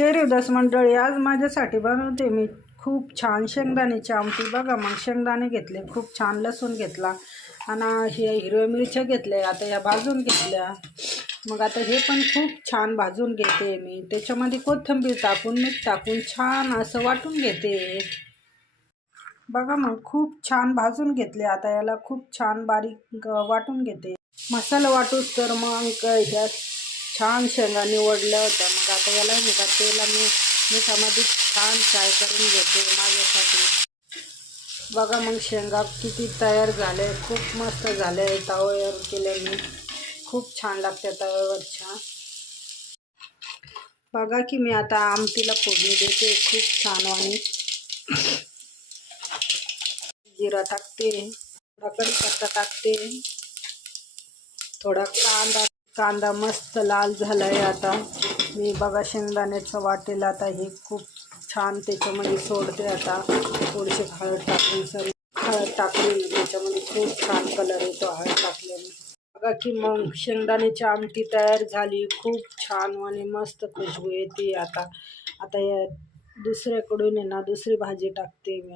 जय देवदास मंडळी, आज माझ्यासाठी बनवते मी खूप छान शेंगदाण्याची आमटी. बघा, मग शेंगदाणे घेतले, खूप छान लसूण घेतला आणि हिरव्या मिरच्या घेतल्या. आता या भाजून घेतल्या. मग आता हे पण खूप छान भाजून घेते मी. त्याच्यामध्ये कोथिंबीर टाकून, मीठ टाकून छान असं वाटून घेते. बघा, मग खूप छान भाजून घेतले. आता याला खूप छान बारीक वाटून घेते. मसाला वाटूस तर मग ह्या छान शेंगा निवडल्या होत्या. मग आता याला नाही का तेला मी मिठामध्ये छान फ्राय करून घेते माझ्यासाठी. बघा, मग शेंगा किती तयार झाले, खूप मस्त झाले. तव्यावर केले मी, खूप छान लागते तव्यावरच्या. बघा की मी आता आमटीला फोडणी देते खूप छान. आणि जिरा टाकते, थोडा कढीपत्ता टाकते, थोडा कांदा मस्त लाल झालाय. आता मी बघा शेंगदाण्याचं वाटेल आता हे खूप छान त्याच्यामध्ये सोडते. आता थोडीशी हळद टाकून, हळद टाकली त्याच्यामध्ये खूप छान कलर येतो हळद टाकल्याने. बघा की मग शेंगदाण्याची आमटी तयार झाली, खूप छान आणि मस्त खुशबू येते. आता या दुसऱ्याकडून आहे ना दुसरी भाजी टाकते मी.